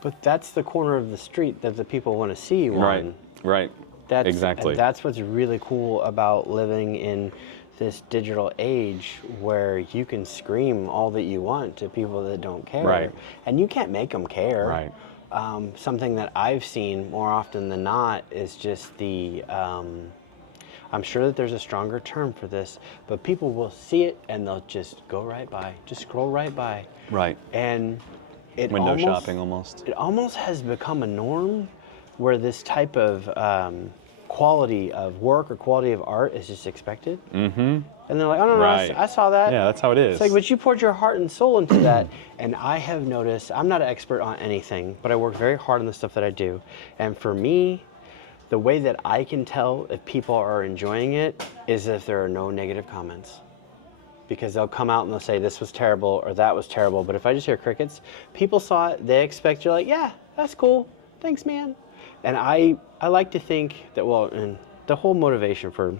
But that's the corner of the street that the people want to see you on. Right. Exactly. And that's what's really cool about living in this digital age where you can scream all that you want to people that don't care. Right. And you can't make them care. Right. Something that I've seen more often than not is just the, I'm sure that there's a stronger term for this, but people will see it and they'll just go right by, just scroll right by. Right. And it Window shopping almost. It almost has become a norm where this type of quality of work or quality of art is just expected. Mm-hmm. And they're like, oh, no, right. I saw that. Yeah, that's how it is. It's like, but you poured your heart and soul into that. And I have noticed, I'm not an expert on anything, but I work very hard on the stuff that I do. And for me, the way that I can tell if people are enjoying it is if there are no negative comments. Because they'll come out and they'll say, this was terrible or that was terrible. But if I just hear crickets, people saw it, they expect you're like, yeah, that's cool. Thanks, man. And I like to think that, well, and the whole motivation for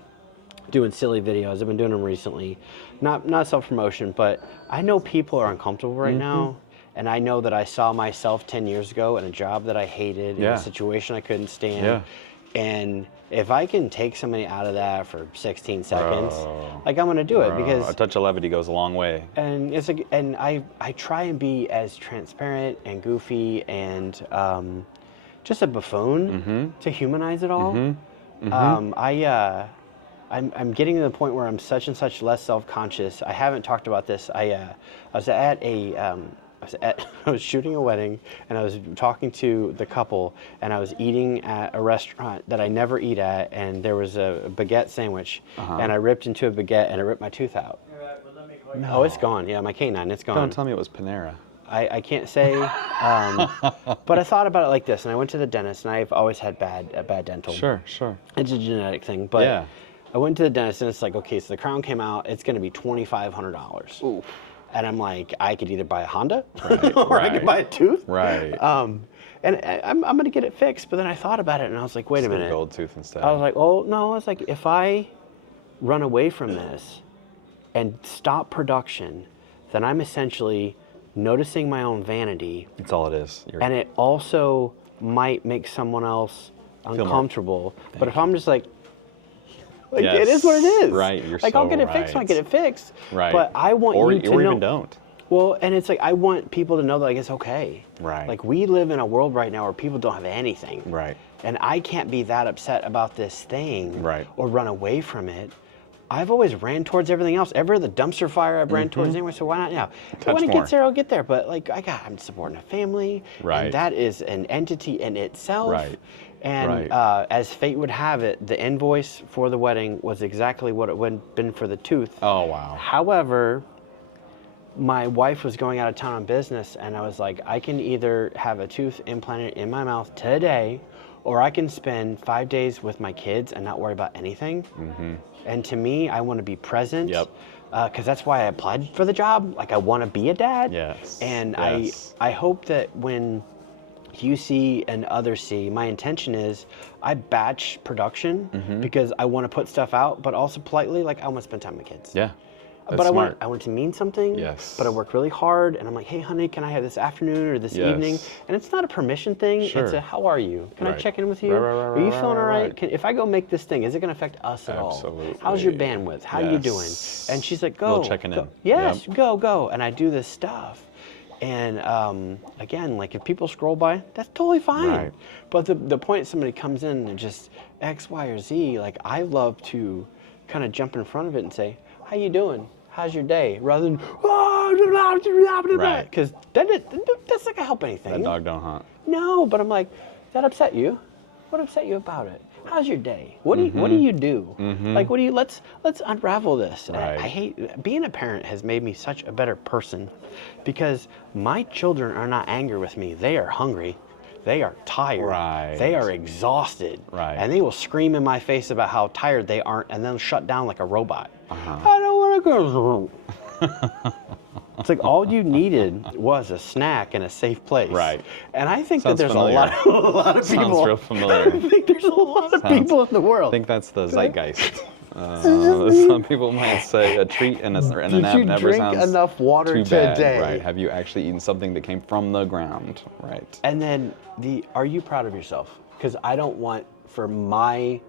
doing silly videos, I've been doing them recently, not self-promotion, but I know people are uncomfortable right now. And I know that I saw myself 10 years ago in a job that I hated, in a situation I couldn't stand. Yeah. And if I can take somebody out of that for 16 seconds, like I'm gonna do it because a touch of levity goes a long way. And it's like, and I try and be as transparent and goofy and just a buffoon to humanize it all. I'm getting to the point where I'm such and such less self-conscious. I haven't talked about this. I was shooting a wedding and I was talking to the couple and I was eating at a restaurant that I never eat at, and there was a baguette sandwich and I ripped into a baguette and I ripped my tooth out. No. Oh, it's gone. Yeah, my canine, it's gone. Don't tell me it was Panera. I can't say, but I thought about it like this, and I went to the dentist, and I've always had bad dental. Sure. It's a genetic thing, but I went to the dentist, and it's like, okay, so the crown came out, it's going to be $2,500. Ooh. And I'm like, I could either buy a Honda or I could buy a tooth. Right. And I'm going to get it fixed, but then I thought about it, and I was like, wait a minute. Gold tooth instead. I was like, oh, no, I was like, if I run away from this and stop production, then I'm essentially noticing my own vanity. That's all it is. And it also might make someone else uncomfortable. But if I'm just like it is what it is. Right. You're like, so I'll get it fixed when I get it fixed. Right. But I want you to know. Or even don't. Well, and it's like, I want people to know that, like, it's okay. Right. Like, we live in a world right now where people don't have anything. Right. And I can't be that upset about this thing. Right. Or run away from it. I've always ran towards everything else. Ever the dumpster fire, I've ran towards anyway, so why not now? But when it gets there, I'll get there. But like, I'm supporting a family, and that is an entity in itself. Right. And as fate would have it, the invoice for the wedding was exactly what it would have been for the tooth. Oh, wow. However, my wife was going out of town on business, and I was like, I can either have a tooth implanted in my mouth today, or I can spend 5 days with my kids and not worry about anything. And to me, I want to be present. Yep. Because that's why I applied for the job. Like, I want to be a dad. Yes. And I hope that when you see and others see, my intention is I batch production because I want to put stuff out, but also politely, like, I want to spend time with kids. Yeah. But I want it to mean something. Yes. But I work really hard, and I'm like, hey, honey, can I have this afternoon or this evening? And it's not a permission thing. Sure. It's a, how are you? Can I check in with you? Are you feeling all right? If I go make this thing, is it going to affect us at all? Absolutely. How's your bandwidth? How are you doing? And she's like, go. Little checking in. Yes, go. And I do this stuff. And again, like, if people scroll by, that's totally fine. Right. But the point somebody comes in and just X, Y, or Z, like, I love to kind of jump in front of it and say, how you doing? How's your day? Rather than, because that's not gonna help anything. That dog don't hunt. No, but I'm like, that upset you? What upset you about it? How's your day? What do you do? Like, what do you? Let's unravel this. Right. I hate being a parent. Has made me such a better person, because my children are not angry with me. They are hungry. They are tired. Right. They are exhausted. Right. And they will scream in my face about how tired they aren't, and then shut down like a robot. I don't want to go. It's like all you needed was a snack and a safe place. Right. And I think Sounds that there's familiar. a lot of people. Sounds real familiar. I think there's a lot of people in the world. I think that's the zeitgeist. Some people might say a treat and a Did nap you never drink sounds enough water too bad, today? right? Have you actually eaten something that came from the ground, right? And then are you proud of yourself? Because I don't want for my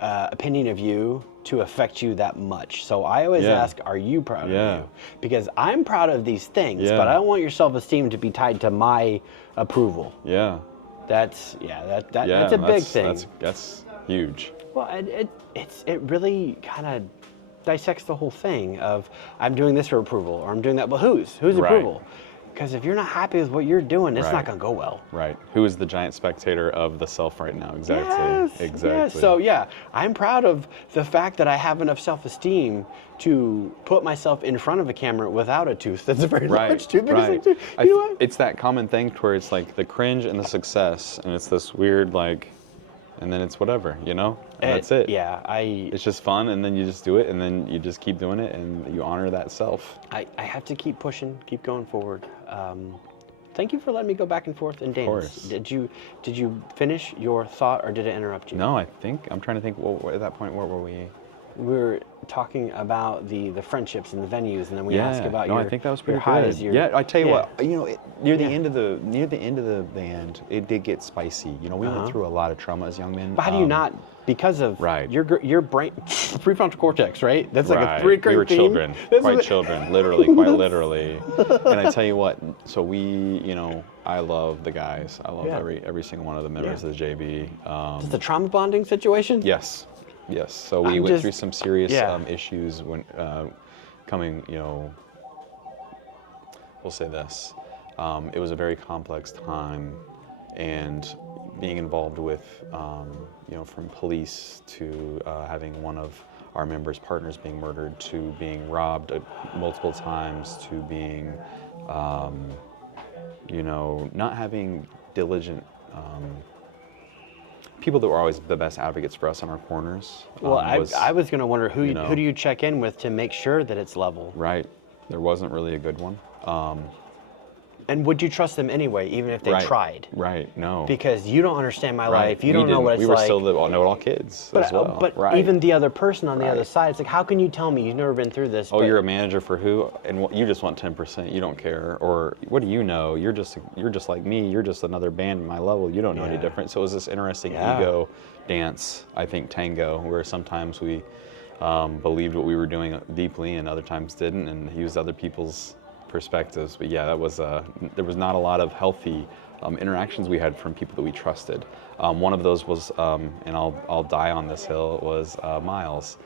opinion of you to affect you that much. So I always Yeah. ask, are you proud of Yeah. you? Because I'm proud of these things, Yeah. but I don't want your self-esteem to be tied to my approval. Yeah. That's Yeah, that's a big thing. That's huge. Well, it really kind of dissects the whole thing of I'm doing this for approval or I'm doing that, but whose Right. approval? Because if you're not happy with what you're doing, it's not Right. going to go well. Right. Who is the giant spectator of the self right now? Exactly. Yes, Exactly. yes. So yeah, I'm proud of the fact that I have enough self-esteem to put myself in front of a camera without a tooth. That's a very large tooth. Because, Right. like, you know what? It's that common thing where it's like the cringe and the success, and it's this weird like, and then it's whatever, you know? And that's it. Yeah, It's just fun, and then you just do it, and then you just keep doing it, and you honor that self. I have to keep pushing, keep going forward. Thank you for letting me go back and forth and dance. course. Did you finish your thought or did it interrupt you? No, I'm trying to think. Well, at that point, where were we? We were talking about the friendships and the venues, and then we asked about no, your I think that was your pretty highs. good. Your, Yeah, I tell you yeah. what, near the Yeah. end of the band, it did get spicy. You know, we went through a lot of trauma as young men. But how do you not? Because of Right. your brain, prefrontal cortex, right? That's like a Right. recurring We were theme. children, That's quite what- children, literally, quite literally. And I tell you what, so I love the guys. I love Yeah. every single one of the members of the JV. Is it the trauma bonding situation? Yes. So we I'm went just- through some serious yeah. issues when coming. We'll say this. It was a very complex time, and being involved with, from police to having one of our members' partners being murdered, to being robbed multiple times, to being, not having diligent people that were always the best advocates for us in our corners. Well, I was going to wonder who know. who do you check in with to make sure that it's level? Right. There wasn't really a good one. And would you trust them anyway, even if they Right. tried? Right. No. Because you don't understand my Right. life. You We don't know didn't. what it's We were like. still the know-it-all kids as well. But right. even the other person on the other Right. side, it's like, how can you tell me you've never been through this? Oh, but- you're a manager for who? And you just want 10%. You don't care. Or what do you know? You're just like me. You're just another band at my level. You don't know any Yeah. different. So it was this interesting Yeah. ego dance, I think, tango, where sometimes we believed what we were doing deeply and other times didn't, and used other people's perspectives. But yeah, that was there was not a lot of healthy interactions we had from people that we trusted. One of those was, and I'll die on this hill, was Miles.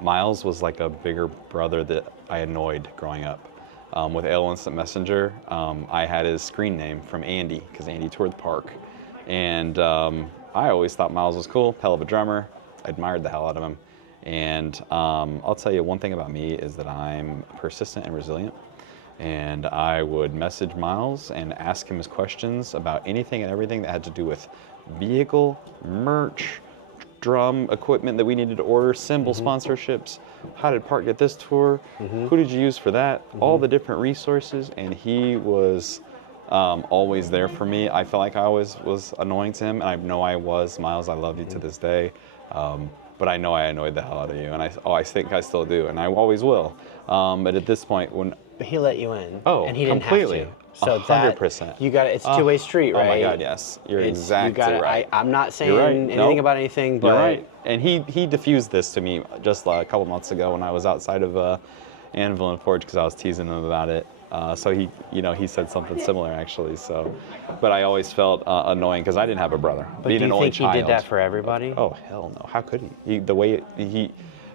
Miles was like a bigger brother that I annoyed growing up. With AOL Instant Messenger, I had his screen name from Andy, because Andy toured the park. And I always thought Miles was cool, hell of a drummer. I admired the hell out of him. And I'll tell you one thing about me is that I'm persistent and resilient. And I would message Miles and ask him his questions about anything and everything that had to do with vehicle, merch, drum equipment that we needed to order, cymbal sponsorships. How did Park get this tour? Who did you use for that? All the different resources. And he was always there for me. I felt like I always was annoying to him, and I know I was. Miles, I love you to this day. But I know I annoyed the hell out of you, and I think I still do, and I always will. But at this point, when But he let you in. Oh, and he didn't completely. have to. So 100%. you got it's a two-way street, right? Oh my God, yes, you're exactly right. I'm not saying You're right. anything Nope. about anything, but You're right. And he diffused this to me just a couple months ago when I was outside of Anvil and Forge because I was teasing him about it. So he said something similar actually. So, but I always felt annoying because I didn't have a brother. But being do an you only think child. he did that for everybody? Oh hell no! How could he? The way he,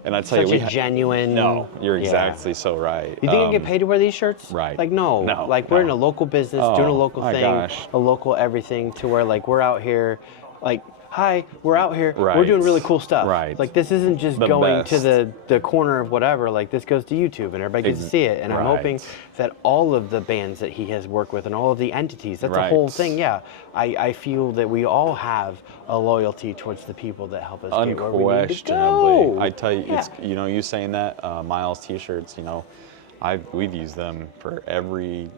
and I tell Such you, a genuine. No, you're Yeah. exactly so right. You think I get paid to wear these shirts? Right. Like no. No, Like we're no. in a local business, Oh, doing a local my thing, gosh. a local everything, to where like we're out here, like hi, we're out here, we're Right. doing really cool stuff. Right. Like this isn't just The going to best. the corner of whatever. Like this goes to YouTube and everybody gets to see it. And I'm hoping Right. that all of the bands that he has worked with and all of the entities, that's a whole Right. thing. Yeah. I feel that we all have a loyalty towards the people that help us get where we need to Unquestionably. go. I tell you, Yeah. it's you saying that Miles T-shirts. We've used them for not every,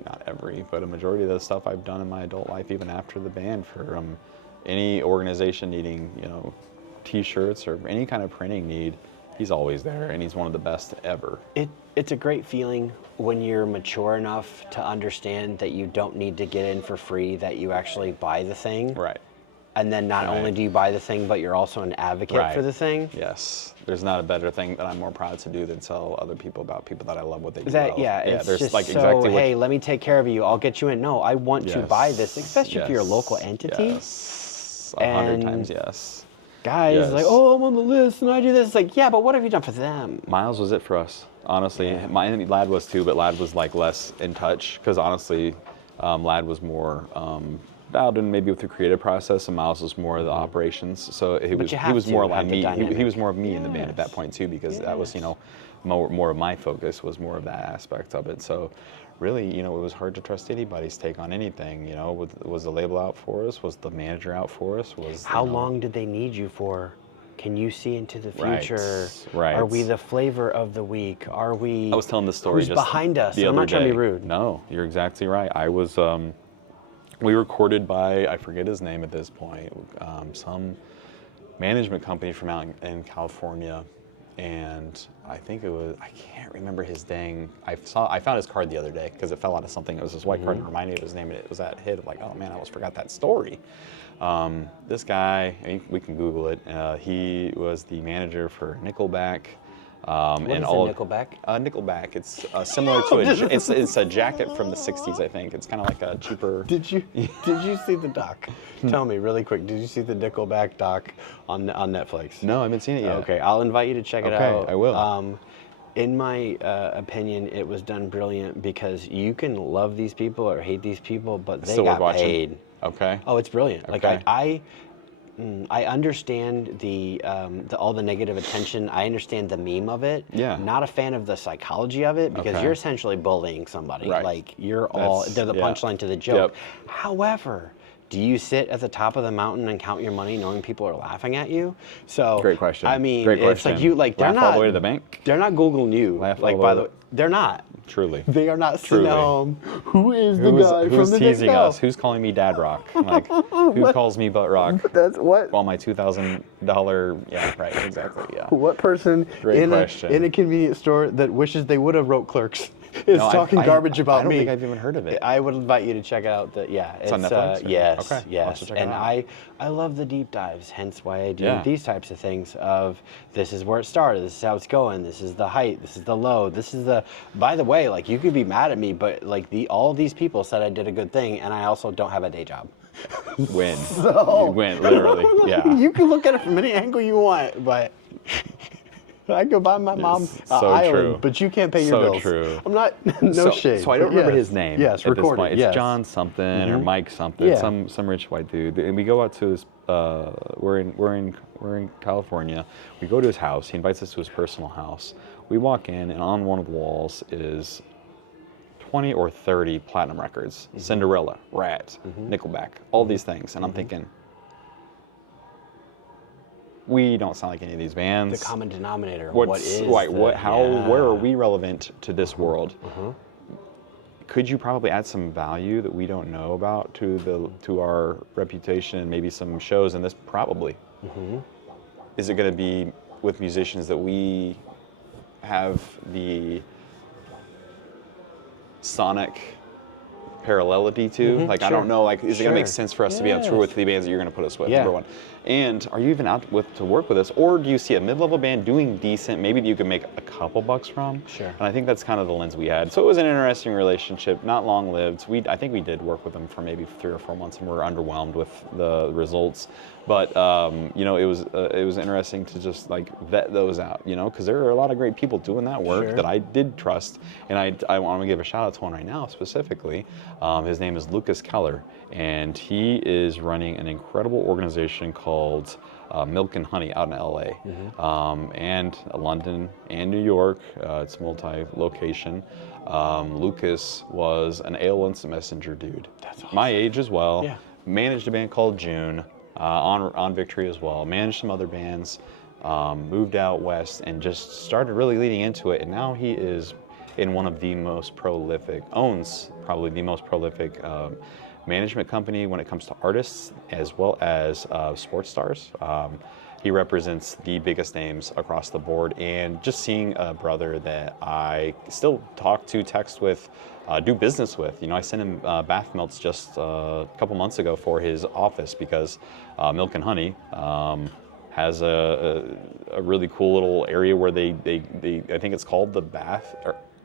but a majority of the stuff I've done in my adult life, even after the band, for any organization needing T-shirts or any kind of printing need. he's always there, and he's one of the best ever. It's a great feeling when you're mature enough to understand that you don't need to get in for free, that you actually buy the thing. Right. And then not only do you buy the thing, but you're also an advocate for the thing. Yes. There's not a better thing that I'm more proud to do than tell other people about people that I love what they do. It's there's just like so, exactly hey, let me take care of you. I'll get you in. No, I want to buy this, especially if you're a local entity. Yes. 100 times yes. Guys, like, oh, I'm on the list and I do this. It's like, yeah, but what have you done for them? Miles was it for us, honestly. Lad was too, but Lad was like less in touch because honestly, Lad was more dialed in maybe with the creative process, and Miles was more of the operations. So he was more like me. He was more of me in the band at that point too, because that was more of my focus was more of that aspect of it. So really, it was hard to trust anybody's take on anything. Was the label out for us? Was the manager out for us? How long did they need you for? Can you see into the future? Right. Are we the flavor of the week? Are we? I was telling the story. Who's just behind us? The I'm other not trying to day. be rude. No, you're exactly right. I was. We were courted by, I forget his name at this point, some management company from out in California, and I think it was, I can't remember his dang. I found his card the other day because it fell out of something. It was this white card and reminded me of his name, and it was that hit of like, oh man, I almost forgot that story. This guy, we can Google it. He was the manager for Nickelback. What is Nickelback? Nickelback. It's similar to it's a jacket from the '60s, I think. It's kind of like a cheaper. Did you see the doc? Tell me really quick. Did you see the Nickelback doc on Netflix? No, I haven't seen it yet. Okay, I'll invite you to check it out. Okay, I will. In my opinion, it was done brilliant because you can love these people or hate these people, but they got paid. Okay. Oh, it's brilliant. Okay. Like I understand the all the negative attention. I understand the meme of it. Yeah. Not a fan of the psychology of it because you're essentially bullying somebody. Right. Like they're the punchline to the joke. Yep. However, do you sit at the top of the mountain and count your money knowing people are laughing at you? So Great question. I mean, Great it's question. like they're Laugh not all the way to the bank. They're not Googling you. Laugh like all by the the way. they're not. Truly. They are not Truly. who is the guy from Who's the teasing disco? us? Who's calling me Dad Rock? Like, who calls me Butt Rock? That's what. Well, my $2,000. Yeah, right. Exactly. Yeah. What person Great question. in a convenience store that wishes they would have wrote Clerks is talking garbage about me? I don't think I've even heard of it. I would invite you to check it out. It's on Netflix? Yes, Okay. I'll have yes. to check it And out. I love the deep dives, hence why I do these types of things of this is where it started, this is how it's going, this is the height, this is the low, this is the, by the way, like you could be mad at me, but like all these people said I did a good thing and I also don't have a day job. Win. So, You win, literally. Yeah. You can look at it from any angle you want, but I go buy my mom island, true. but you can't pay your bills. So true. I'm not, no shade. So I don't but remember yes. his name. Yes, at this recorded. point. It's Yes. John something or Mike something. Yeah. Some rich white dude. And we go out to his. We're in California. We go to his house. He invites us to his personal house. We walk in, and on one of the walls is 20 or 30 platinum records. Cinderella, Rat, Nickelback, all these things. And I'm thinking, we don't sound like any of these bands. The common denominator. Where are we relevant to this world? Could you probably add some value that we don't know about to our reputation and maybe some shows in this? Probably. Is it going to be with musicians that we have the sonic parallelity to? Like, I don't know, like, is it going to make sense for us to be on tour with the bands that you're going to put us with, number one? And are you even out to work with us? Or do you see a mid-level band doing decent, maybe that you can make a couple bucks from? Sure. And I think that's kind of the lens we had. So it was an interesting relationship, not long-lived. I think we did work with them for maybe 3 or 4 months, and we were underwhelmed with the results. But, it was interesting to just, like, vet those out, because there are a lot of great people doing that work that I did trust. And I want to give a shout-out to one right now, specifically. His name is Lucas Keller, and he is running an incredible organization called Milk and Honey out in LA, and London and New York. It's multi-location. Lucas was an AOL Messenger dude. That's awesome. My age as well. Yeah. Managed a band called June on Victory as well. Managed some other bands. Moved out west and just started really leading into it. And now he is in one of the most prolific, owns probably the most prolific management company when it comes to artists as well as sports stars. he represents the biggest names across the board. And just seeing a brother that I still talk to, text with, do business with. I sent him bath melts just a couple months ago for his office because Milk and Honey has a really cool little area where they I think it's called the bath.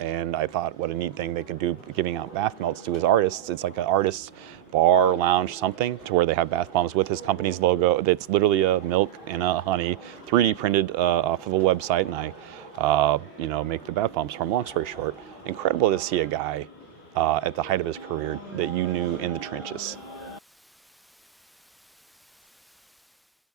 And I thought, what a neat thing they could do, giving out bath melts to his artists. It's like an artist bar, lounge, something, to where they have bath bombs with his company's logo. It's literally a milk and a honey, 3D printed off of a website, and I, make the bath bombs for him. Long story short, incredible to see a guy at the height of his career that you knew in the trenches.